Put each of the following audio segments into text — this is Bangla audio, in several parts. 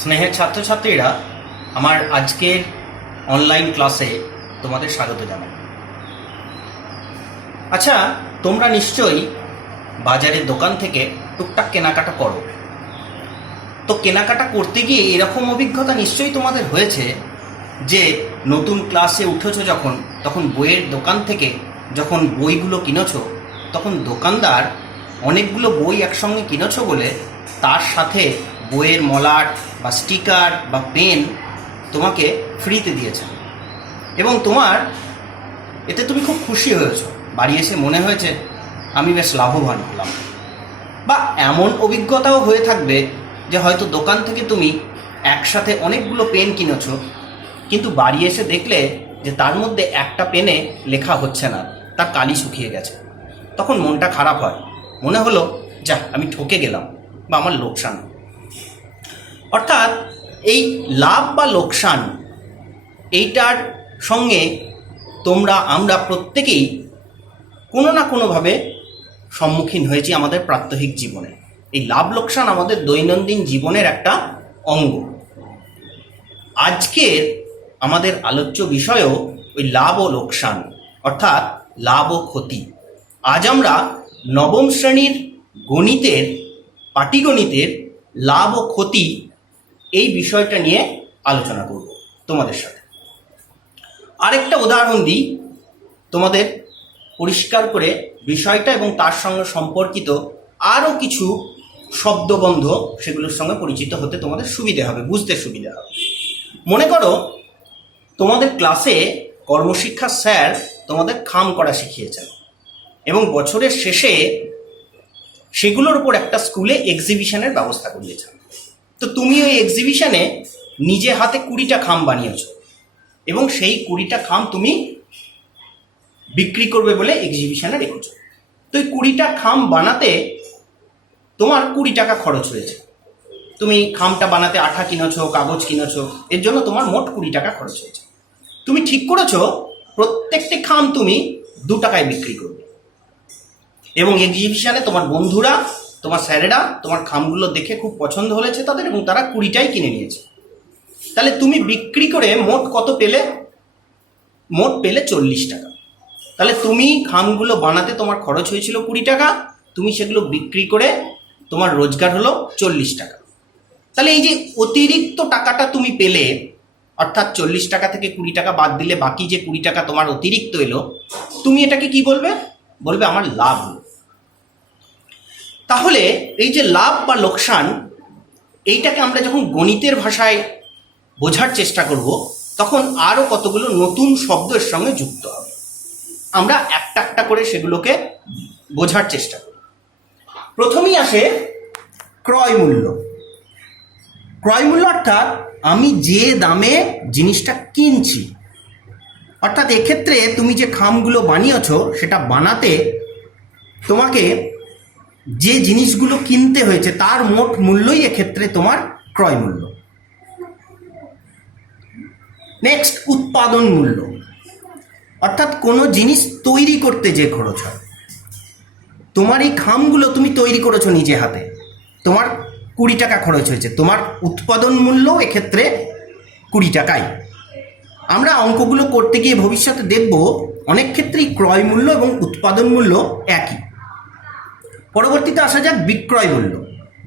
স্নেহের ছাত্রছাত্রীরা, আমার আজকের অনলাইন ক্লাসে তোমাদের স্বাগত জানাই। আচ্ছা, তোমরা নিশ্চয়ই বাজারের দোকান থেকে টুকটাক কেনাকাটা করো। তো কেনাকাটা করতে গিয়ে এরকম অভিজ্ঞতা নিশ্চয়ই তোমাদের হয়েছে যে নতুন ক্লাসে উঠেছো তখন বইয়ের দোকান থেকে যখন বইগুলো কিনেছো, তখন দোকানদার অনেকগুলো বই একসঙ্গে কিনেছো বলে তার সাথে বইয়ের মলাট বা স্টিকার বা পেন তোমাকে ফ্রিতে দিয়েছেন, এবং এতে তুমি খুব খুশি হয়েছো। বাড়ি এসে মনে হয়েছে আমি বেশ লাভবান হলাম। বা এমন অভিজ্ঞতাও হয়ে থাকবে যে হয়তো দোকান থেকে তুমি একসাথে অনেকগুলো পেন কিনেছো, কিন্তু বাড়ি এসে দেখলে যে তার মধ্যে একটা পেনে লেখা হচ্ছে না, তার কালি শুকিয়ে গেছে। তখন মনটা খারাপ হয়, মনে হলো যা আমি ঠকে গেলাম বা আমার লোকসান। অর্থাৎ এই লাভ বা লোকসান এইটার সঙ্গে আমরা প্রত্যেকেই কোনো না কোনোভাবে সম্মুখীন হয়েছি আমাদের প্রাত্যহিক জীবনে। এই লাভ লোকসান আমাদের দৈনন্দিন জীবনের একটা অঙ্গ। আজকের আমাদের আলোচ্য বিষয়ও ওই লাভ ও লোকসান, অর্থাৎ লাভ ও ক্ষতি। আজ আমরা নবম শ্রেণীর পাটিগণিতের লাভ ও ক্ষতি এই বিষয়টা নিয়ে আলোচনা করব তোমাদের সাথে। আরেকটা উদাহরণ দিই তোমাদের পরিষ্কার করে বিষয়টা এবং তার সঙ্গে সম্পর্কিত আরও কিছু শব্দবন্ধ, সেগুলোর সঙ্গে পরিচিত হতে তোমাদের সুবিধে হবে, বুঝতে সুবিধে হবে। মনে করো তোমাদের ক্লাসে কর্মশিক্ষা স্যার তোমাদের খাম করা শিখিয়েছেন এবং বছরের শেষে সেগুলোর উপর একটা স্কুলে এক্সিবিশনের ব্যবস্থা করিয়েছেন। তো তুমি ওই এক্সিবিশনে নিজে হাতে 20টা খাম বানিয়েছো এবং সেই 20টা খাম তুমি বিক্রি করবে বলে এক্সিবিশনে রেখেছো। তো এই 20টা খাম বানাতে তোমার 20 টাকা খরচ হয়েছে। তুমি খামটা বানাতে আঠা কিনেছো, কাগজ কিনেছো, এর জন্য তোমার মোট 20 টাকা খরচ হয়েছে। তুমি ঠিক করেছো প্রত্যেকটি খাম তুমি 2 টাকায় বিক্রি করবে, এবং এক্সিবিশনে তোমার বন্ধুরা, তোমার স্যারেরা তোমার খামগুলো দেখে খুব পছন্দ হয়েছে তাদের, এবং তারা 20টাই কিনে নিয়েছে। তাহলে তুমি বিক্রি করে মোট কত পেলে? মোট পেলে 40 টাকা। তাহলে তুমি খামগুলো বানাতে তোমার খরচ হয়েছিল 20 টাকা, তুমি সেগুলো বিক্রি করে তোমার রোজগার হলো 40 টাকা। তাহলে এই যে অতিরিক্ত টাকাটা তুমি পেলে, অর্থাৎ 40 টাকা থেকে 20 টাকা বাদ দিলে বাকি যে 20 টাকা তোমার অতিরিক্ত এলো, তুমি এটাকে কি বলবে? বলবে আমার লাভ হলো। তাহলে এই যে লাভ বা লোকসান, এইটাকে আমরা যখন গণিতের ভাষায় বোঝার চেষ্টা করব, তখন আরও কতগুলো নতুন শব্দের সঙ্গে যুক্ত হবে। আমরা একটা একটা করে সেগুলোকে বোঝার চেষ্টা করি। প্রথমেই আসে ক্রয় মূল্য। ক্রয় মূল্য অর্থাৎ আমি যে দামে জিনিসটা কিনছি, অর্থাৎ এক্ষেত্রে তুমি যে খামগুলো বানিয়েছো সেটা বানাতে তোমাকে যে জিনিসগুলো কিনতে হয়েছে তার মোট মূল্যই এক্ষেত্রে তোমার ক্রয় মূল্য। নেক্সট, উৎপাদন মূল্য, অর্থাৎ কোনো জিনিস তৈরি করতে যে খরচ হয়। তোমার এই খামগুলো তুমি তৈরি করেছো নিজে হাতে, তোমার 20 টাকা খরচ হয়েছে, তোমার উৎপাদন মূল্য এক্ষেত্রে 20 টাকাই। আমরা অঙ্কগুলো করতে গিয়ে ভবিষ্যতে দেখব অনেক ক্ষেত্রেই ক্রয় মূল্য এবং উৎপাদন মূল্য একই। পরবর্তীতে আসা যাক বিক্রয় মূল্য।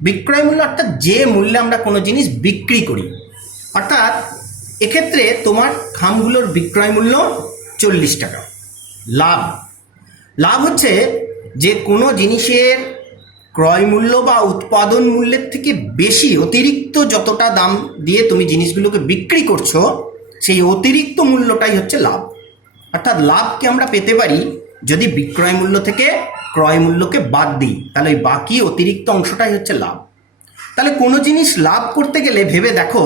বিক্রয় মূল্য অর্থাৎ যে মূল্যে আমরা কোনো জিনিস বিক্রি করি, অর্থাৎ এক্ষেত্রে তোমার খামগুলোর বিক্রয় মূল্য 40 টাকা। লাভ হচ্ছে যে কোনো জিনিসের ক্রয় মূল্য বা উৎপাদন মূল্যের থেকে বেশি, অতিরিক্ত যতটা দাম দিয়ে তুমি জিনিসগুলোকে বিক্রি করছো, সেই অতিরিক্ত মূল্যটাই হচ্ছে লাভ। অর্থাৎ লাভকে আমরা পেতে পারি যদি বিক্রয় মূল্য থেকে ক্রয় মূল্যকে বাদ দিই, তাহলে ওই বাকি অতিরিক্ত অংশটাই হচ্ছে লাভ। তাহলে কোনো জিনিস লাভ করতে গেলে ভেবে দেখো,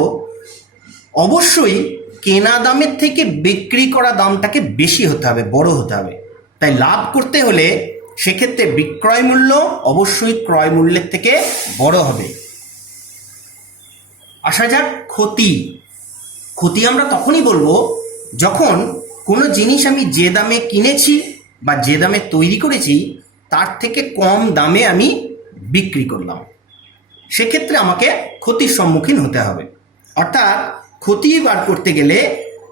অবশ্যই কেনা দামের থেকে বিক্রি করা দামটাকে বেশি হতে হবে, বড় হতে হবে। তাই লাভ করতে হলে সেক্ষেত্রে বিক্রয় মূল্য অবশ্যই ক্রয় মূল্যের থেকে বড় হবে। আসা যাক ক্ষতি আমরা তখনই বলবো যখন কোনো জিনিস আমি যে দামে কিনেছি বা যে দামে তৈরি করেছি তার থেকে কম দামে আমি বিক্রি করলাম, সেক্ষেত্রে আমাকে ক্ষতির সম্মুখীন হতে হবে। অর্থাৎ ক্ষতি বার করতে গেলে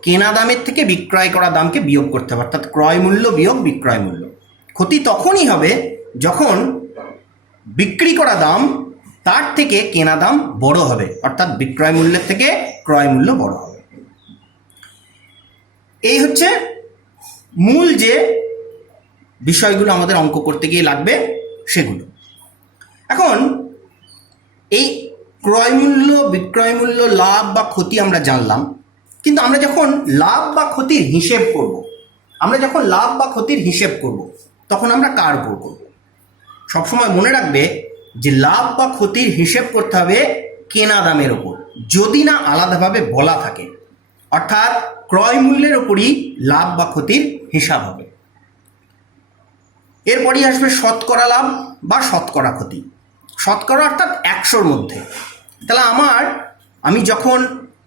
কেনা দামের থেকে বিক্রয় করা দামকে বিয়োগ করতে হবে, অর্থাৎ ক্রয় মূল্য বিয়োগ বিক্রয় মূল্য। ক্ষতি তখনই হবে যখন বিক্রি করা দাম তার থেকে কেনা দাম বড় হবে, অর্থাৎ বিক্রয় মূল্যের থেকে ক্রয় মূল্য বড় হবে। এই হচ্ছে মূল যে বিষয়গুলো আমাদের অঙ্ক করতে গিয়ে লাগবে সেগুলো। এখন এই ক্রয় মূল্য, বিক্রয় মূল্য, লাভ বা ক্ষতি আমরা জানলাম, কিন্তু আমরা যখন লাভ বা ক্ষতির হিসেব করব, তখন আমরা কার উপর করব? সবসময় মনে রাখবে যে লাভ বা ক্ষতির হিসেব করতে হবে কেনা দামের ওপর, যদি না আলাদাভাবে বলা থাকে। অর্থাৎ ক্রয় মূল্যের ওপরই লাভ বা ক্ষতির হিসাব হবে। এরপরই আসবে শতকরা লাভ বা শতকরা ক্ষতি। শতকরা অর্থাৎ 100-র মধ্যে। তাহলে আমি যখন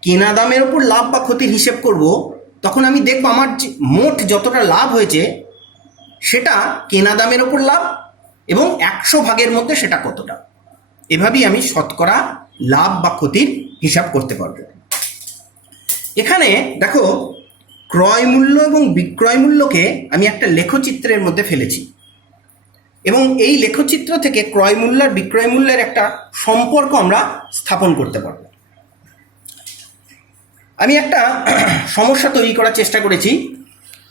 কেনা দামের ওপর লাভ বা ক্ষতির হিসেব করব, তখন আমি দেখব আমার যে মোট যতটা লাভ হয়েছে সেটা কেনা দামের ওপর লাভ এবং 100 ভাগের মধ্যে সেটা কতটা। এভাবেই আমি শতকরা লাভ বা ক্ষতির হিসাব করতে পারব। এখানে দেখো, ক্রয় মূল্য এবং বিক্রয় মূল্যকে আমি একটা লেখচিত্রের মধ্যে ফেলেছি এবং এই লেখচিত্র থেকে ক্রয় মূল্য আর বিক্রয় মূল্যের একটা সম্পর্ক আমরা স্থাপন করতে পারব। আমি একটা সমস্যা তৈরি করার চেষ্টা করেছি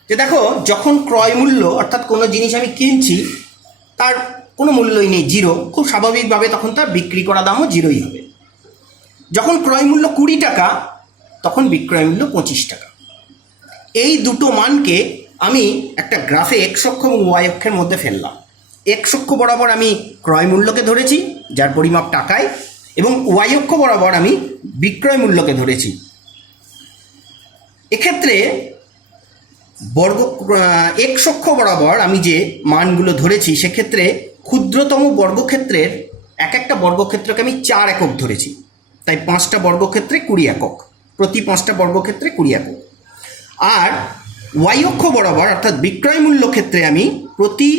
যে দেখো, যখন ক্রয় মূল্য অর্থাৎ কোনো জিনিস আমি কিনছি তার কোনো মূল্যই নেই, জিরো, খুব স্বাভাবিকভাবে তখন তার বিক্রি করা দামও জিরোই হবে। যখন ক্রয় মূল্য 20 টাকা, তখন বিক্রয় মূল্য 25 টাকা। এই দুটো মানকে আমি একটা গ্রাফে এক্স অক্ষ এবং ওয়াই অক্ষের মধ্যে ফেললাম। এক্স অক্ষ বরাবর আমি ক্রয় মূল্যকে ধরেছি, যার পরিমাপ টাকায়, এবং ওয়াই অক্ষ বরাবর আমি বিক্রয় মূল্যকে ধরেছি। এক্ষেত্রে এক্স অক্ষ বরাবর আমি যে মানগুলো ধরেছি, সেক্ষেত্রে ক্ষুদ্রতম বর্গক্ষেত্রের একটা বর্গক্ষেত্রকে আমি 4 একক ধরেছি, তাই 5টা বর্গক্ষেত্রে 20 একক, প্রতি 5টা বর্গক্ষেত্রে 20 একক। আর ওয়াই অক্ষ বরাবর অর্থাৎ বিক্রয় মূল্য ক্ষেত্রে আমি প্রতি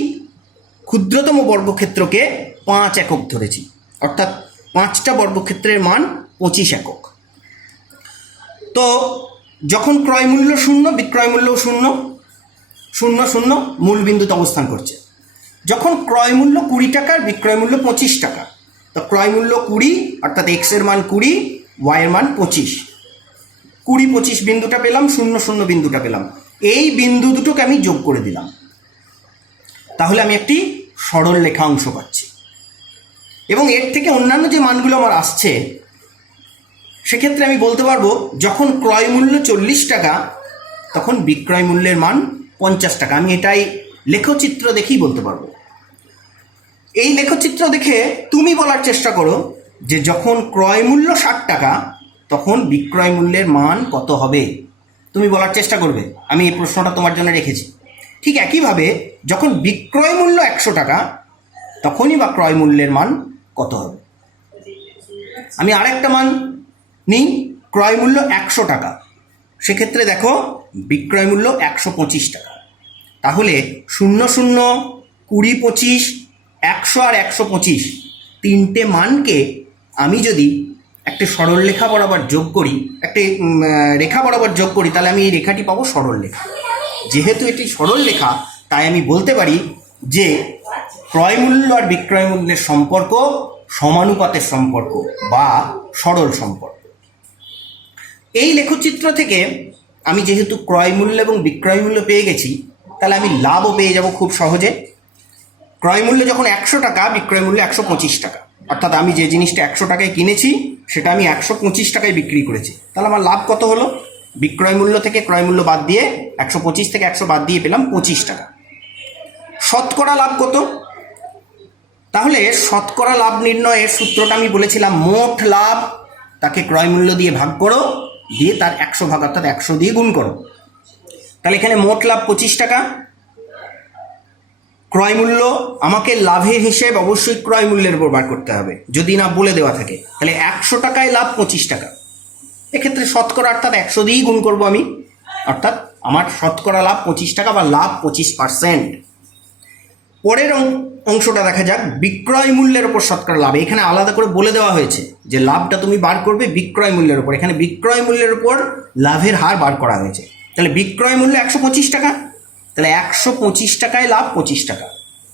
ক্ষুদ্রতম বর্গক্ষেত্রকে 5 একক ধরেছি, অর্থাৎ 5টা বর্গক্ষেত্রের মান 25 একক। তো যখন ক্রয় মূল্য 0, বিক্রয় মূল্য 0, 0 0 মূল বিন্দুতে অবস্থান করছে। যখন ক্রয় মূল্য 20 টাকার, বিক্রয় মূল্য 25 টাকা, তো ক্রয় মূল্য 20 অর্থাৎ এক্স এর মান 20, ওয়াই এর মান 25, 20-25 বিন্দুটা পেলাম, 0 0 বিন্দুটা পেলাম। এই বিন্দু দুটোকে আমি যোগ করে দিলাম, তাহলে আমি একটি সরল রেখা অংশ পাচ্ছি। এবং এর থেকে অন্যান্য যে মানগুলো আমার আসছে, সেক্ষেত্রে আমি বলতে পারবো যখন ক্রয় মূল্য 40 টাকা, তখন বিক্রয় মূল্যের মান 50 টাকা। আমি এটাই লেখচিত্র দেখেই বলতে পারবো। এই লেখচিত্র দেখে তুমি বলার চেষ্টা করো যে যখন ক্রয় মূল্য 60 টাকা, তখন বিক্রয় মূল্যের মান কত হবে। তুমি বলার চেষ্টা করবে, আমি এই প্রশ্নটা তোমার জন্য রেখেছি। ঠিক একইভাবে যখন বিক্রয় মূল্য 100 টাকা, তখনই বা ক্রয় মূল্যের মান কত হবে। আমি আরেকটা মান নিই, ক্রয় মূল্য 100 টাকা, সেক্ষেত্রে দেখো বিক্রয় মূল্য 125 টাকা। তাহলে 0 0 20 25 100 আর 125 তিনটে মানকে আমি যদি একটা সরল রেখা বরাবর যোগ করি, একটা রেখা বরাবর যোগ করি, তাহলে আমি এই রেখাটি পাবো সরল রেখা। যেহেতু এটি সরল রেখা, তাই আমি বলতে পারি যে ক্রয় মূল্য আর বিক্রয় মূল্যের সম্পর্ক সমানুপাতের সম্পর্ক বা সরল সম্পর্ক। এই লেখচিত্র থেকে আমি যেহেতু ক্রয় মূল্য এবং বিক্রয় মূল্য পেয়ে গেছি, তাহলে আমি লাভও পেয়ে যাব খুব সহজে। ক্রয় মূল্য যখন 100 টাকা, বিক্রয় মূল্য 125 টাকা, অর্থাৎ আমি যে জিনিসটা 100 টাকায় কিনেছি সেটা আমি 125 টাকায় বিক্রি করেছি, তাহলে আমার লাভ কত হলো? বিক্রয় মূল্য থেকে ক্রয় মূল্য বাদ দিয়ে 125 থেকে 100 বাদ দিয়ে পেলাম 25 টাকা। শতকরা লাভ কত? তাহলে শতকরা লাভ নির্ণয়ের সূত্রটা আমি বলেছিলাম, মোট লাভ তাকে ক্রয় মূল্য দিয়ে ভাগ করো, দিয়ে তার 100 ভাগ অর্থাৎ 100 দিয়ে গুণ করো। তাহলে এখানে মোট লাভ 25 টাকা। ক্রয় মূল্য আমাকে লাভের হিসেব অবশ্যই ক্রয় মূল্যের উপর বার করতে হবে, যদি না বলে দেওয়া থাকে। তাহলে 100 টাকায় লাভ 25 টাকা, এক্ষেত্রে শতকরা অর্থাৎ 100 দিয়েই গুণ করবো আমি, অর্থাৎ আমার শতকরা লাভ 25 টাকা বা লাভ 25%। পরের অংশটা দেখা যাক, বিক্রয় মূল্যের উপর শতকরা লাভ। এখানে আলাদা করে বলে দেওয়া হয়েছে যে লাভটা তুমি বার করবে বিক্রয় মূল্যের উপর। এখানে বিক্রয় মূল্যের উপর লাভের হার বার করা হয়েছে। তাহলে বিক্রয় মূল্য 125 টাকা, তাহলে 125 টাকায় লাভ 25 টাকা।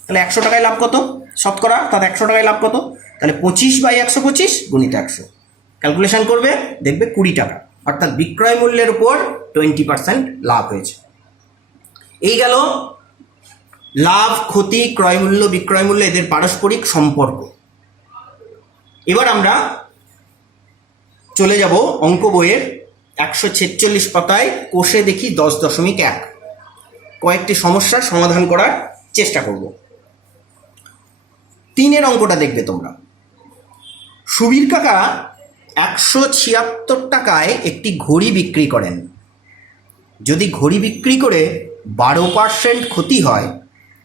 তাহলে 100 টাকায় লাভ কত শতকরা, তার 100 টাকায় লাভ কত? তাহলে 25/125 গুণিত 100, ক্যালকুলেশন করবে, দেখবে 20 টাকা। অর্থাৎ বিক্রয় মূল্যের উপর 20% লাভ হয়েছে। এই গেল লাভ, ক্ষতি, ক্রয় মূল্য, বিক্রয় মূল্য, এদের পারস্পরিক সম্পর্ক। এবার আমরা চলে যাব অঙ্ক বইয়ের 146 পাতায়, কোষে দেখি 10.1 কয়েকটি সমস্যার সমাধান করার চেষ্টা করব। 3 অঙ্কটা দেখবে তোমরা। সুবীর কাকা 176 টাকায় একটি ঘড়ি বিক্রি করেন। যদি ঘড়ি বিক্রি করে 12% ক্ষতি হয়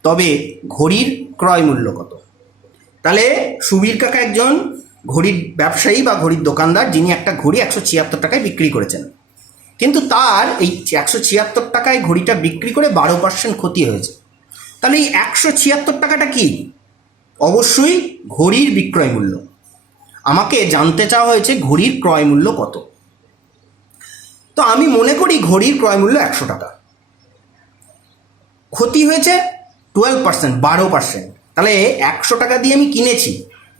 তবে ঘড়ির ক্রয় মূল্য কত? তাহলে সুবীর কাকা একজন ঘড়ির ব্যবসায়ী বা ঘড়ির দোকানদার, যিনি একটা ঘড়ি 176 টাকায় বিক্রি করেছেন, কিন্তু তার এই 176 টাকায় ঘড়িটা বিক্রি করে 12% ক্ষতি হয়েছে। তাহলে এই 176 টাকাটা কি? অবশ্যই ঘড়ির বিক্রয় মূল্য। আমাকে জানতে চাওয়া হয়েছে ঘড়ির ক্রয় মূল্য কত। তো আমি মনে করি ঘড়ির ক্রয় মূল্য 100 টাকা, ক্ষতি হয়েছে 12%, 12%। তাহলে 100 টাকা দিয়ে আমি কিনেছি,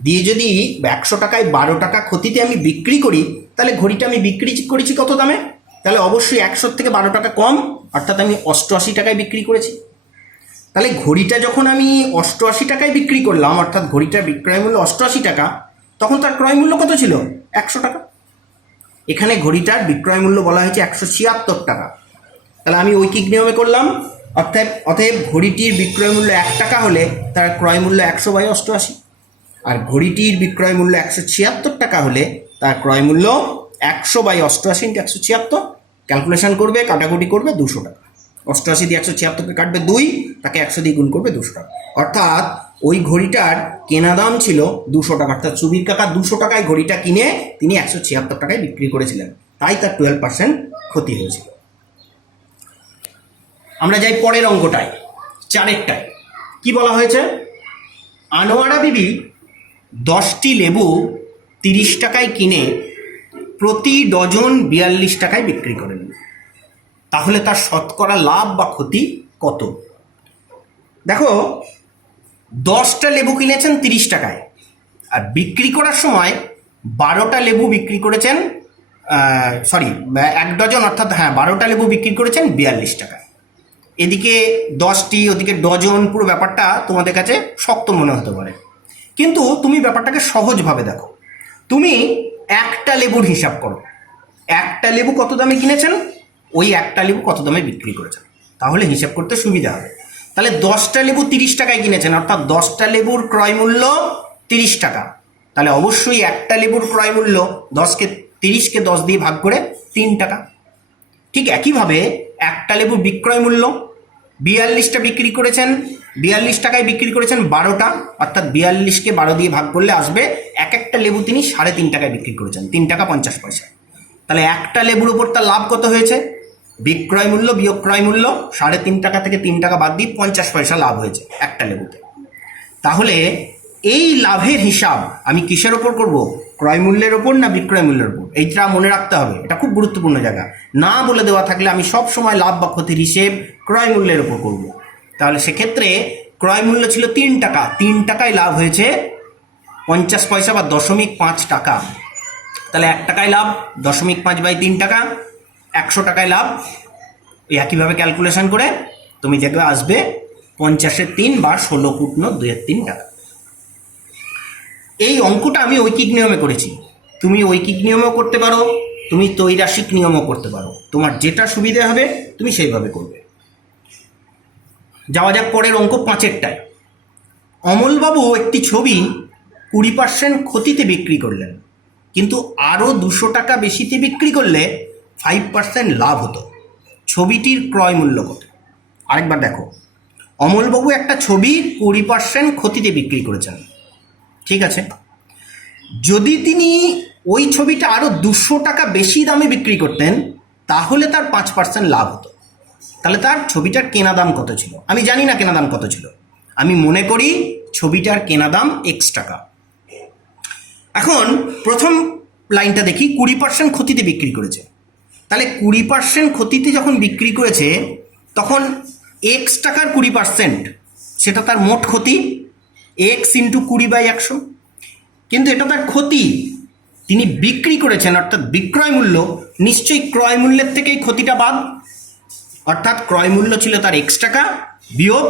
দিয়ে যদি 100 টাকায় 12 টাকা ক্ষতিতে আমি বিক্রি করি, তাহলে ঘড়িটা আমি বিক্রি করেছি কত দামে? তাহলে অবশ্যই 100 থেকে 12 টাকা কম, অর্থাৎ আমি 88 টাকায় বিক্রি করেছি। তাহলে ঘড়িটা যখন আমি 88 টাকায় বিক্রি করলাম, অর্থাৎ ঘড়িটার বিক্রয় মূল্য 88 টাকা, তখন তার ক্রয় মূল্য কত ছিল? 100 টাকা। এখানে ঘড়িটার বিক্রয় মূল্য বলা হয়েছে 176 টাকা। তাহলে আমি ঐকিক নিয়মে করলাম, অতএব ঘড়িটির বিক্রয় মূল্য 1 টাকা হলে তার ক্রয় মূল্য 100/88, আর ঘড়িটির বিক্রয় মূল্য 176 টাকা হলে তার ক্রয় মূল্য 100/88 × 176, ক্যালকুলেশন করবে, কাটাকুটি করবে, 200 টাকা। 88 দিয়ে 176কে কাটবে 2, তাকে 100 দিয়ে গুণ করবে, 200 টাকা। অর্থাৎ ওই ঘড়িটার কেনা দাম ছিল 200 টাকা, অর্থাৎ সুবীর কাকা 200 টাকায় ঘড়িটা কিনে তিনি 176 টাকায় বিক্রি করেছিলেন, তাই তার 12% ক্ষতি হয়েছিল। আমরা যাই পরের অঙ্কটায়, 4টায়। কি বলা হয়েছে? আনোয়ারা বিবি 10টি লেবু 30 টাকায় কিনে প্রতি ডজন 42 টাকায় বিক্রি করেন। তাহলে তার শতকরা লাভ বা ক্ষতি কত? দেখো, 10টা লেবু কিনেছেন 30 টাকায়, আর বিক্রি করার সময় 12টা লেবু বিক্রি করেছেন, 1 ডজন, অর্থাৎ 12টা লেবু বিক্রি করেছেন 42 টাকায়। এদিকে 10টি, ওদিকে ডজন, পুরো ব্যাপারটা তোমাদের কাছে শক্ত মনে হতে পারে, কিন্তু তুমি ব্যাপারটাকে সহজভাবে দেখো। তুমি একটা লেবুর হিসাব করো, একটা লেবু কত দামে কিনেছেন, ওই একটা লেবু কত দামে বিক্রি করেছেন, তাহলে হিসাব করতে সুবিধা হবে। তাহলে 10টা লেবু 30 টাকায় কিনেছেন, অর্থাৎ 10টা লেবুর ক্রয় মূল্য 30 টাকা। তাহলে অবশ্যই একটা লেবুর ক্রয় মূল্য 30কে 10 দিয়ে ভাগ করে 3 টাকা। ঠিক একইভাবে একটা লেবুর বিক্রয় মূল্য 42টা বিক্রি করেছেন, 42 টাকায় বিক্রি করেছেন 12টা, অর্থাৎ 42কে 12 দিয়ে ভাগ করলে আসবে এক একটা লেবু তিনি 3.5 টাকায় বিক্রি করেছেন, 3 টাকা 50 পয়সা। তাহলে একটা লেবুর উপর তার লাভ কত হয়েছে? বিক্রয় মূল্য বিয়োগ ক্রয় মূল্য, 3.5 টাকা থেকে 3 টাকা বাদ দিয়ে 50 পয়সা লাভ হয়েছে একটা লেবুতে। তাহলে এই লাভের হিসাব আমি কিসের ওপর করব? ক্রয় মূল্যের ওপর না বিক্রয় মূল্যের ওপর? এইটা মনে রাখতে হবে, এটা খুব গুরুত্বপূর্ণ জায়গা। না বলে দেওয়া থাকলে আমি সব সময় লাভ বা ক্ষতির হিসেব ক্রয় মূল্যের ওপর করব। তাহলে সেক্ষেত্রে ক্রয় মূল্য ছিল 3 টাকা, 3 টাকায় লাভ হয়েছে 50 পয়সা বা 0.5 টাকা। তাহলে 1 টাকায় লাভ 0.5/3 টাকা, 100 টাকায় লাভ। একইভাবে ক্যালকুলেশন করে তুমি দেখবে আসবে 50-এর 3 বা 16.2 টাকা। এই অঙ্কটা আমি ঐকিক নিয়মে করেছি, তুমি ঐকিক নিয়মেও করতে পারো, তুমি ত্রৈরাশিক নিয়মও করতে পারো, তোমার যেটা সুবিধা হবে তুমি সেইভাবে করবে। যাওয়া যাক পরের অঙ্ক 5টায়। অমলবাবু একটি ছবি 20% ক্ষতিতে বিক্রি করলেন, কিন্তু আরও 200 টাকা বেশিতে বিক্রি করলে 5% লাভ হতো। ছবিটির ক্রয় মূল্য কত? আরেকবার দেখো, অমলবাবু একটা ছবি 20% ক্ষতিতে বিক্রি করেছেন, ঠিক আছে। যদি তিনি ওই ছবিটা আরও 200 টাকা বেশি দামে বিক্রি করতেন তাহলে তার 5% লাভ হতো। তাহলে তার ছবিটার কেনা দাম কত ছিল? আমি জানি না কেনা দাম কত ছিল, আমি মনে করি ছবিটার কেনা দাম এক্স টাকা। এখন প্রথম লাইনটা দেখি, 20% ক্ষতিতে বিক্রি করেছে। তাহলে 20% ক্ষতিতে যখন বিক্রি করেছে তখন এক্স টাকার 20% সেটা তার মোট ক্ষতি, এক্স ইন্টু 20/100। কিন্তু এটা তার ক্ষতি, তিনি বিক্রি করেছেন অর্থাৎ বিক্রয় মূল্য, নিশ্চয়ই ক্রয় মূল্যের থেকেই ক্ষতিটা বাদ, অর্থাৎ ক্রয় মূল্য ছিল তার এক্স টাকা বিয়োগ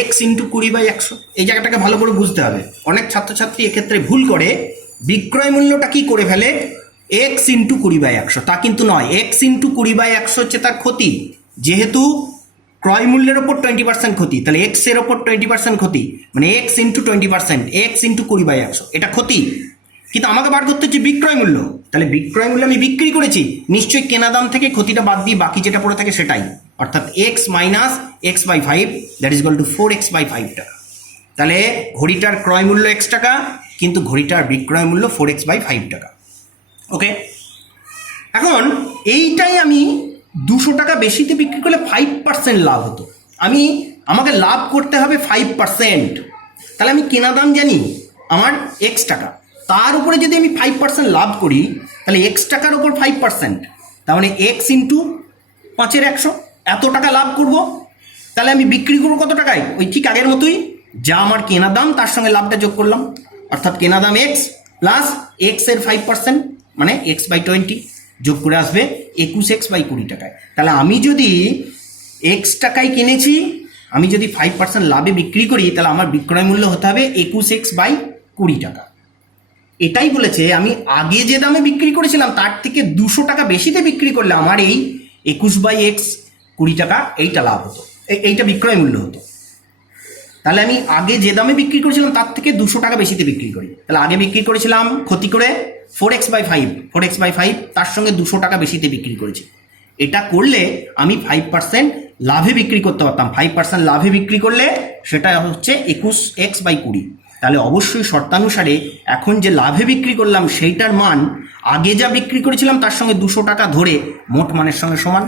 এক্স ইন্টু 20/100। এই জায়গাটাকে ভালো করে বুঝতে হবে। অনেক ছাত্রছাত্রী এক্ষেত্রে ভুল করে বিক্রয় মূল্যটা কি করে ফেলে, এক্স ইন্টু 20/100, তা কিন্তু নয়। এক্স ইন্টু 20/100 হচ্ছে তার ক্ষতি, যেহেতু ক্রয় মূল্যের ওপর 20% ক্ষতি, তাহলে এক্স এর ওপর 20% ক্ষতি, মানে এক্স ইন্টু 20%, এক্স ইন্টু 20/100, এটা ক্ষতি। কিন্তু আমাকে বার করতে হচ্ছে বিক্রয় মূল্য, তাহলে বিক্রয় মূল্য আমি বিক্রি করেছি, নিশ্চয়ই কেনা দাম থেকে ক্ষতিটা বাদ দিয়ে বাকি যেটা পড়ে থাকে সেটাই, অর্থাৎ x minus x/5, that is equal to 4x/5 টাকা। তাহলে ঘড়িটার ক্রয় মূল্য এক্স টাকা, কিন্তু ঘড়িটার বিক্রয় মূল্য 4x/5 টাকা। ওকে, এখন এইটাই আমি 200 টাকা বেশিতে বিক্রি করলে 5% লাভ হতো। আমাকে লাভ করতে হবে 5%, তাহলে আমি কেনা দাম জানি আমার এক্স টাকা, তার উপরে যদি আমি 5% লাভ করি তাহলে এক্স টাকার উপর 5%, তার মানে এক্স ইন্টু 5/100, এত টাকা লাভ করব। তাহলে আমি বিক্রি করবো কত টাকায়, ওই ঠিক আগের মতোই, যা আমার কেনা দাম তার সঙ্গে লাভটা যোগ করলাম, অর্থাৎ কেনা দাম এক্স প্লাস এক্স এর 5% মানে x/20 যোগ করে আসবে 21x/20 টাকায়। তাহলে আমি যদি এক্স টাকায় কিনেছি, আমি যদি 5% লাভে বিক্রি করি, তাহলে আমার বিক্রয় মূল্য হতে হবে 21x/20 টাকা। এটাই বলেছে আমি আগে যে দামে বিক্রি করেছিলাম তার থেকে 200 টাকা বেশিতে বিক্রি করলে আমার এই 21/20 টাকা এইটা লাভ হতো, এইটা বিক্রয় মূল্য হতো। তাহলে আমি আগে যে দামে বিক্রি করেছিলাম তার থেকে 200 টাকা বেশিতে বিক্রি করি, তাহলে আগে বিক্রি করেছিলাম ক্ষতি করে 4x/5, তার সঙ্গে 200 টাকা বেশিতে বিক্রি করেছি। এটা করলে আমি 5% লাভে বিক্রি করতে পারতাম। 5% লাভে বিক্রি করলে সেটা হচ্ছে 21x/20। তাহলে অবশ্যই শর্তানুসারে এখন যে লাভে বিক্রি করলাম সেইটার মান আগে যা বিক্রি করেছিলাম তার সঙ্গে 200 টাকা ধরে মোট মানের সঙ্গে সমান।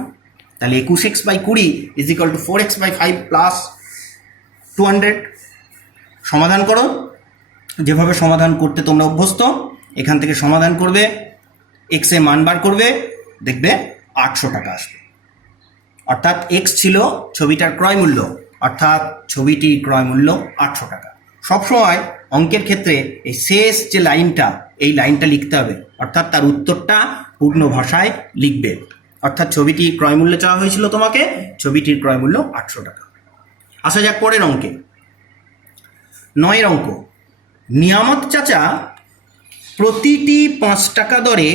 তাহলে 21x/20 is equal to 4x/5 plus 200। সমাধান করো, যেভাবে সমাধান করতে তোমরা অভ্যস্ত, এখান থেকে সমাধান করবে, এক্স এর মান বার করবে, দেখবে 800 টাকা আসবে। অর্থাৎ এক্স ছিল ছবিটার ক্রয় মূল্য, অর্থাৎ ছবিটির ক্রয় মূল্য 800 টাকা। সবসময় অঙ্কের ক্ষেত্রে এই শেষ যে লাইনটা, এই লাইনটা লিখতে হবে, অর্থাৎ তার উত্তরটা পূর্ণ ভাষায় লিখবে। অর্থাৎ ছবিটির ক্রয় মূল্য চাওয়া হয়েছিল তোমাকে, ছবিটির ক্রয় মূল্য 800 টাকা। আসা যাক পরের অঙ্কে। 9 অঙ্ক, নিয়ামত চাচা প্রতিটি 5 টাকা দরে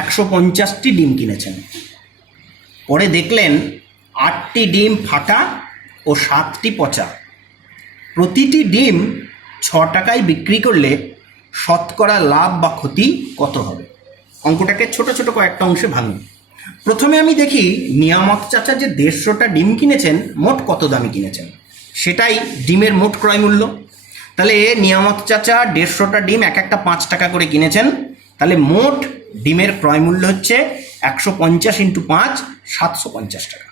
150টি ডিম কিনেছেন। পরে দেখলেন 8টি ডিম ফাটা ও 7টি পচা। প্রতিটি ডিম 6 টাকায় বিক্রি করলে শতকরা লাভ বা ক্ষতি কত হবে? অঙ্কটাকে ছোট ছোট কয়েকটা অংশে ভাঙুন। প্রথমে আমি দেখি নিয়ামত চাচা যে 150টা ডিম কিনেছেন, মোট কত দামে কিনেছেন, সেটাই ডিমের মোট ক্রয় মূল্য। তাহলে নিয়ামত চাচা 150টা ডিম এক একটা 5 টাকা করে কিনেছেন, তাহলে মোট ডিমের ক্রয় মূল্য হচ্ছে 150 × 5 750 টাকা।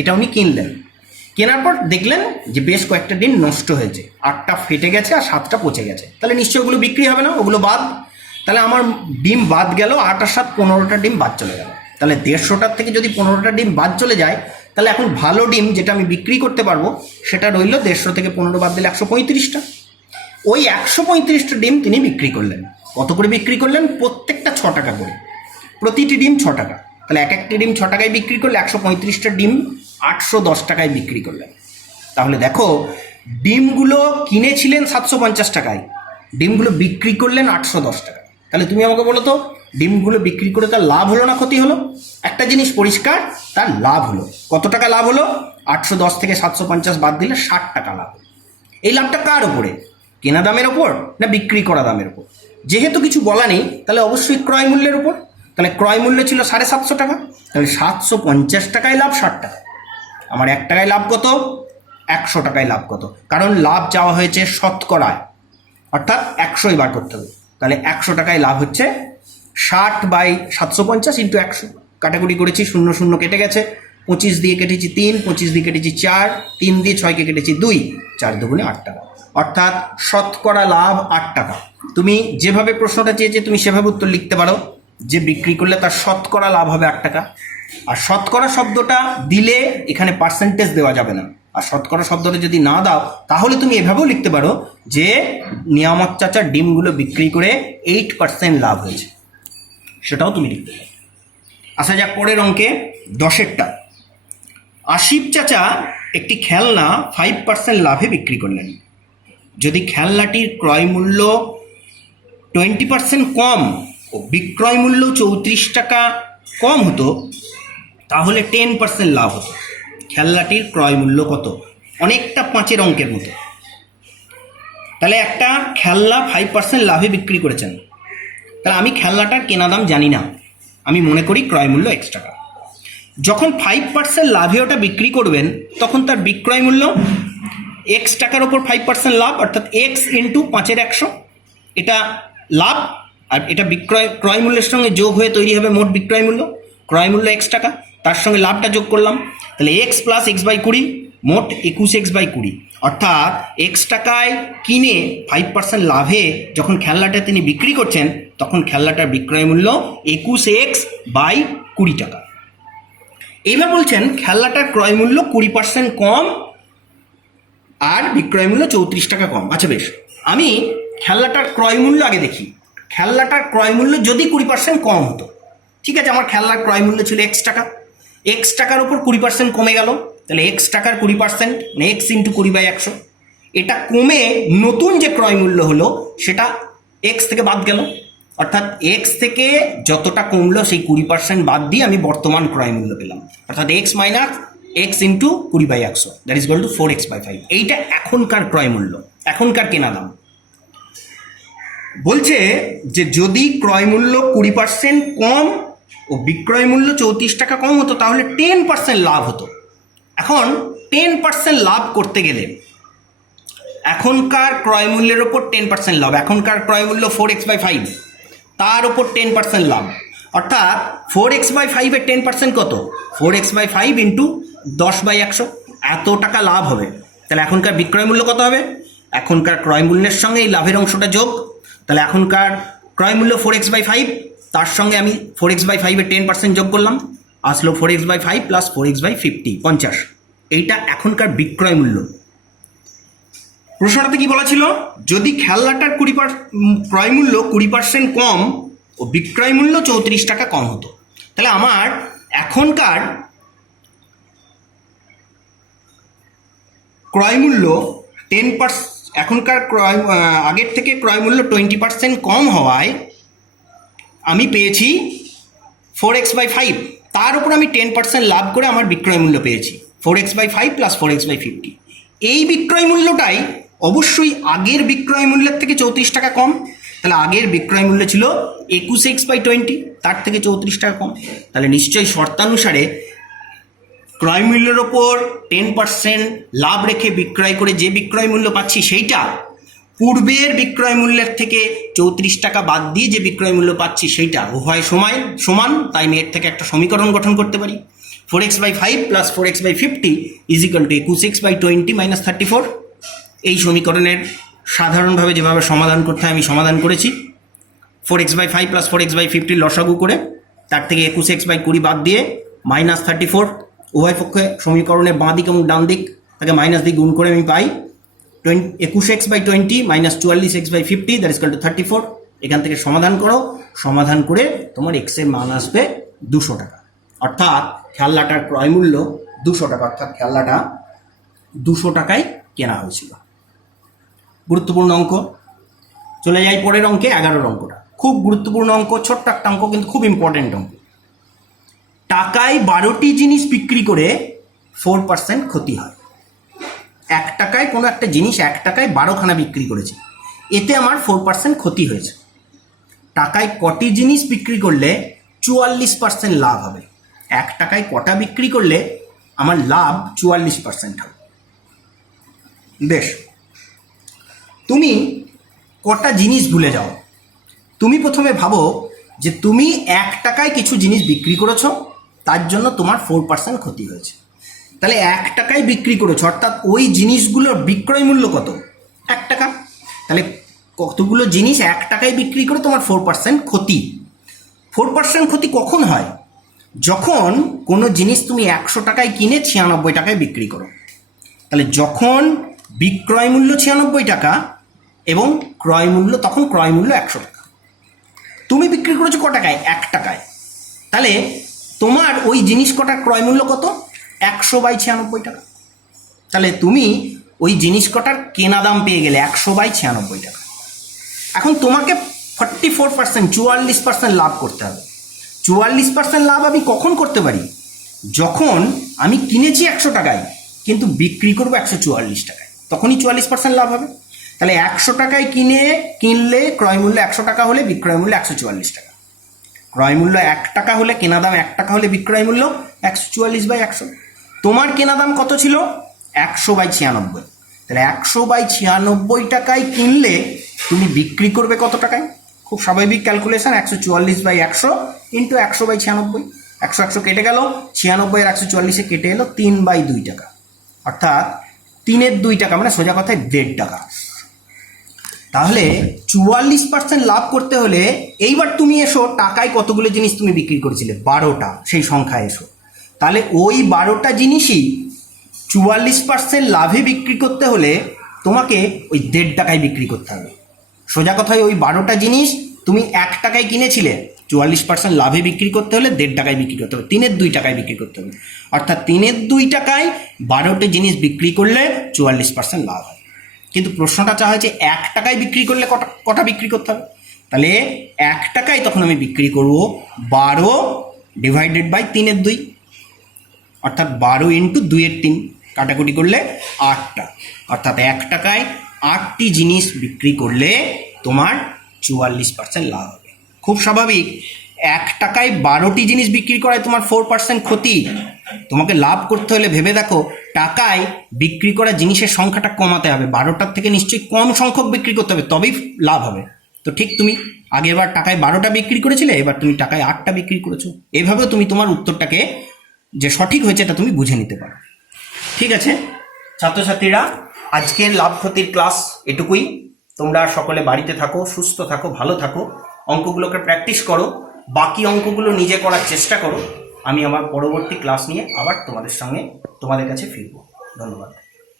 এটা উনি কিনলেন। কেনার পর দেখলেন যে বেশ কয়েকটা ডিম নষ্ট হয়েছে, 8টা ফেটে গেছে আর 7টা পচে গেছে, তাহলে নিশ্চয়ই ওগুলো বিক্রি হবে না, ওগুলো বাদ। তাহলে আমার ডিম বাদ গেল, 8 আর 7 15টা ডিম বাদ চলে গেল। তাহলে 150টার থেকে যদি 15টা ডিম বাদ চলে যায়, তাহলে এখন ভালো ডিম যেটা আমি বিক্রি করতে পারবো সেটা রইল 150 থেকে 15 বাদ দিলে 135টা। ওই 135টা ডিম তিনি বিক্রি করলেন। কত করে বিক্রি করলেন? প্রত্যেকটা 6 টাকা করে, প্রতিটি ডিম 6 টাকা। তাহলে এক একটি ডিম 6 টাকায় বিক্রি করলে 135টা ডিম 810 টাকায় বিক্রি করলেন। তাহলে দেখো, ডিমগুলো কিনেছিলেন 750 টাকায়, ডিমগুলো বিক্রি করলেন 810 টাকা। তাহলে তুমি আমাকে বলো তো, ডিমগুলো বিক্রি করে তার লাভ হলো না ক্ষতি হলো? একটা জিনিস পরিষ্কার, তার লাভ হলো। কত টাকা লাভ হলো? 810 থেকে 750 বাদ দিলে 60 টাকা লাভ। এই লাভটা কার ওপরে? কেনা দামের ওপর না বিক্রি করা দামের ওপর? যেহেতু কিছু বলা নেই, তাহলে অবশ্যই ক্রয় মূল্যের উপর। তাহলে ক্রয় মূল্য ছিল 750 টাকা, তাহলে 750 টাকায় লাভ 60 টাকা। আমার 1 টাকায় লাভ কত? 100 টাকায় লাভ কত? কারণ লাভ চাওয়া হয়েছে শতকরায়, অর্থাৎ 100ই বার করতে হবে। তাহলে 100 টাকায় লাভ হচ্ছে 60/750 × 100। কাটাকুটি করেছি, 0 0 কেটে গেছে, 25 দিয়ে কেটেছি 3, 25 দিয়ে কেটেছি 4, 3 দিয়ে 6কে কেটেছি 2, 4 দুগুণে 8 টাকা, অর্থাৎ শতকরা লাভ 8 টাকা। তুমি যেভাবে প্রশ্নটা চেয়েছে তুমি সেভাবে উত্তর লিখতে পারো যে বিক্রি করলে তার শতকরা লাভ হবে 8 টাকা। আর শতকরা শব্দটা দিলে এখানে পার্সেন্টেজ দেওয়া যাবে না, আর শতকরা শব্দটা যদি না দাও তাহলে তুমি এভাবেও লিখতে পারো যে নিয়ামত চাচার ডিমগুলো বিক্রি করে 8% লাভ হয়েছে, সেটাও তুমি লিখতে পারো। আসা যাক পরের অঙ্কে 10এরটা। আসিফ চাচা একটি খেলনা 5% লাভে বিক্রি করলেন। যদি খেলনাটির ক্রয় মূল্য 20% কম ও বিক্রয় মূল্য 34 টাকা কম হতো তাহলে 10% লাভ হতো। খেলনাটির ক্রয় মূল্য কত? অনেকটা 5এর অঙ্কের মতো। তাহলে একটা খেলনা 5% লাভে বিক্রি করেছেন, তাহলে আমি খেলনাটার কেনা দাম জানি না, আমি মনে করি ক্রয় মূল্য X টাকা। যখন 5% লাভে ওটা বিক্রি করবেন তখন তার বিক্রয় মূল্য X টাকার ওপর 5% লাভ, অর্থাৎ X ইন্টু 5-এর 100, এটা লাভ। আর এটা ক্রয় মূল্যের সঙ্গে যোগ হয়ে তৈরি হবে মোট বিক্রয় মূল্য। ক্রয় মূল্য X টাকা, তার সঙ্গে লাভটা যোগ করলাম, তাহলে X প্লাস X/20, মোট 21X/20, অর্থাৎ X টাকায় কিনে 5% লাভে যখন খেলনাটা তিনি বিক্রি করছেন তখন খেলনাটার বিক্রয় মূল্য 21X/20 টাকা। এইবার বলছেন খেলনাটার ক্রয় মূল্য 20% কম আর বিক্রয় মূল্য 34 টাকা কম। আচ্ছা বেশ, আমি খেলনাটার ক্রয় মূল্য আগে দেখি। খেলনাটার ক্রয় মূল্য যদি 20% কম হতো, ঠিক আছে, আমার খেলনার ক্রয় মূল্য ছিল X টাকা, X টাকার উপর 20% কমে গেল, তাহলে X টাকার 20% মানে X ইন্টু 20/100, এটা কমে নতুন যে ক্রয় মূল্য হলো সেটা X থেকে বাদ গেল, অর্থাৎ X থেকে যতটা কমলো সেই 20% বাদ দিয়ে আমি বর্তমান ক্রয় মূল্য পেলাম, অর্থাৎ X minus X into 20/100 that is equal to 4X/5। এইটা এখনকার ক্রয় মূল্য, এখনকার কেনা দাম। বলছে যে যদি ক্রয় মূল্য 20% কম ও বিক্রয় মূল্য 34 টাকা কম হতো তাহলে 10% লাভ হতো। এখন 10% লাভ করতে গেলে এখনকার ক্রয় মূল্যের ওপর 10% লাভ, এখনকার ক্রয় মূল্য 4X/5, তার ওপর 10% লাভ, অর্থাৎ 4X/5 এর 10% কত? 4X/5 ইন্টু 10/100, এত টাকা লাভ হবে। তাহলে এখনকার বিক্রয় মূল্য কত হবে? এখনকার ক্রয় মূল্যের সঙ্গে এই লাভের অংশটা যোগ, তাহলে এখনকার ক্রয় মূল্য 4X/5, তার সঙ্গে আমি 4X/5 এর 10% যোগ করলাম, আসলো 4X/5 প্লাস 4X/50 50। এইটা এখনকার বিক্রয় মূল্য। প্রশ্নটাতে কি বলা ছিল? যদি খেলনাটার ক্রয় মূল্য 20% কম ও বিক্রয় মূল্য 34 টাকা কম হতো, তাহলে আমার এখনকার ক্রয় মূল্য 10%, এখনকার আগের থেকে ক্রয় মূল্য 20% কম হওয়ায় আমি পেয়েছি 4X/5, তার উপর আমি 10% লাভ করে আমার বিক্রয় মূল্য পেয়েছি 4X/5 প্লাস 4X/50। এই বিক্রয় মূল্যটাই অবশ্যই আগের বিক্রয় মূল্যের থেকে 34 টাকা কম, তাহলে আগের বিক্রয় মূল্য ছিল 21X/20, তার থেকে 34 টাকা কম, তাহলে নিশ্চয়ই শর্তানুসারে ক্রয় মূল্যের ওপর 10% লাভ রেখে বিক্রয় করে যে বিক্রয় মূল্য পাচ্ছি সেইটা পূর্বের বিক্রয় মূল্যের থেকে 34 টাকা বাদ দিয়ে যে বিক্রয় মূল্য পাচ্ছি সেইটা উভয় সমান, তাই আমি এর থেকে একটা সমীকরণ গঠন করতে পারি। 4X/5 plus 4X/50 is equal to 21X/20 minus 34। এই সমীকরণের সাধারণভাবে যেভাবে সমাধান করতে হয় আমি সমাধান করেছি। 4X/5 প্লাস 4X/50 লসাগু করে তার থেকে 21X/20 বাদ দিয়ে মাইনাস 34, উভয় পক্ষে সমীকরণের বাঁ দিক এবং ডান দিক তাকে মাইনাস দিয়ে গুণ করে আমি পাই 21X/20 minus 44X/50 that is equal to 34। এখান থেকে সমাধান করো, সমাধান করে তোমার X এর মান আসবে 200 টাকা, অর্থাৎ খেলনাটার ক্রয় মূল্য 200 টাকা, অর্থাৎ খেলনাটা 200 টাকায় কেনা হয়েছিল। গুরুত্বপূর্ণ অঙ্ক। চলে যাই পরের অঙ্কে, 11 অঙ্কটা খুব গুরুত্বপূর্ণ অঙ্ক, ছোট্ট একটা অঙ্ক কিন্তু খুব ইম্পর্টেন্ট অঙ্ক। টাকায় 12টি জিনিস বিক্রি করে 4% ক্ষতি হয়। 1 টাকায় কোনো একটা জিনিস 1 টাকায় 12খানা বিক্রি করেছে, এতে আমার 4% ক্ষতি হয়েছে। টাকায় কটি জিনিস বিক্রি করলে 44% লাভ হবে? 1 টাকায় কটা বিক্রি করলে আমার লাভ 44% হবে? বেশ, তুমি কটা জিনিস ভুলে যাও। তুমি প্রথমে ভাবো যে তুমি 1 টাকায় কিছু জিনিস বিক্রি করেছো, তার জন্য তোমার 4% ক্ষতি হয়েছে। তাহলে 1 টাকায় বিক্রি করেছো, অর্থাৎ ওই জিনিসগুলোর বিক্রয় মূল্য কত? 1 টাকা। তাহলে কতগুলো জিনিস 1 টাকায় বিক্রি করে তোমার 4% ক্ষতি। 4% ক্ষতি কখন হয়? যখন কোনো জিনিস তুমি 100 টাকায় কিনে 96 টাকায় বিক্রি করো। তাহলে যখন বিক্রয় মূল্য 96 টাকা এবং ক্রয় মূল্য, তখন ক্রয় মূল্য 100 টাকা, তুমি বিক্রি করেছো ক টাকায়? 1 টাকায়। তাহলে তোমার ওই জিনিস কটার ক্রয় মূল্য কত? 100/96 টাকা। তাহলে তুমি ওই জিনিস কটার কেনা দাম পেয়ে গেলে 100/96 টাকা। এখন তোমাকে 44% 44% লাভ করতে হবে। 44% লাভ আমি কখন করতে পারি? যখন আমি কিনেছি 100 টাকায় কিন্তু বিক্রি করবো 144 টাকায়, তখনই 44% লাভ হবে। তাহলে 100 টাকায় কিনলে ক্রয় মূল্য 100 টাকা হলে বিক্রয় মূল্য 144 টাকা। ক্রয় মূল্য 1 টাকা হলে, কেনা দাম 1 টাকা হলে বিক্রয় মূল্য 144/100। তোমার কেনা দাম কত ছিল? 100/96। তাহলে 100/96 টাকায় কিনলে তুমি বিক্রি করবে কত টাকায়? খুব স্বাভাবিক ক্যালকুলেশন, 144/100 ইন্টু 100/96। 100 কেটে গেল, 96 আর 144 কেটে এলো 3/2 টাকা, অর্থাৎ 3/2 টাকা, মানে সোজা কথায় 1.5 টাকা। তাহলে 44% লাভ করতে হলে এইবার তুমি এসো টাকায় কতগুলো জিনিস তুমি বিক্রি করেছিলে? 12টা, সেই সংখ্যায় এসো। তাহলে ওই 12টা জিনিসই 44% লাভে বিক্রি করতে হলে তোমাকে ওই 1.5 টাকায় বিক্রি করতে হবে। সোজা কথায় ওই 12টা জিনিস তুমি 1 টাকায় কিনেছিলে, 44% লাভে বিক্রি করতে হলে 1.5 টাকায় বিক্রি করতে হবে, 3/2 টাকায় বিক্রি করতে হবে। অর্থাৎ 3/2 টাকায় 12টা জিনিস বিক্রি করলে 44% লাভ হয়। কিন্তু প্রশ্নটা চাওয়া হয়েছে 1 টাকায় বিক্রি করলে কটা বিক্রি করতে হবে? তাহলে 1 টাকায় তখন আমি বিক্রি করব 12 / 3/2, অর্থাৎ 12 ইন্টু 2/3, কাটাকুটি করলে 8টা। অর্থাৎ 1 টাকায় 8টি জিনিস বিক্রি করলে তোমার 44% লাভ হবে। খুব স্বাভাবিক, 1 টাকায় 12টি জিনিস বিক্রি করায় তোমার 4% ক্ষতি। তোমাকে লাভ করতে হলে ভেবে দেখো, টাকায় বিক্রি করা জিনিসের সংখ্যাটা কমাতে হবে, 12টার থেকে নিশ্চয়ই কম সংখ্যক বিক্রি করতে হবে, তবেই লাভ হবে। তো ঠিক তুমি আগেরবার টাকায় 12টা বিক্রি করেছিলে, এবার তুমি টাকায় 8টা বিক্রি করেছো। এভাবেও তুমি তোমার উত্তরটাকে যে সঠিক হয়েছে এটা তুমি বুঝে নিতে পারো। ঠিক আছে ছাত্রছাত্রীরা, আজকের লাভ ক্ষতির ক্লাস এটুকুই। তোমরা সকলে বাড়িতে থাকো, সুস্থ থাকো, ভালো থাকো, অঙ্কগুলোকে প্র্যাকটিস করো, বাকি অঙ্কগুলো নিজে করার চেষ্টা করো। আমি আমার পরবর্তী ক্লাস নিয়ে আবার তোমাদের কাছে ফিরবো। ধন্যবাদ।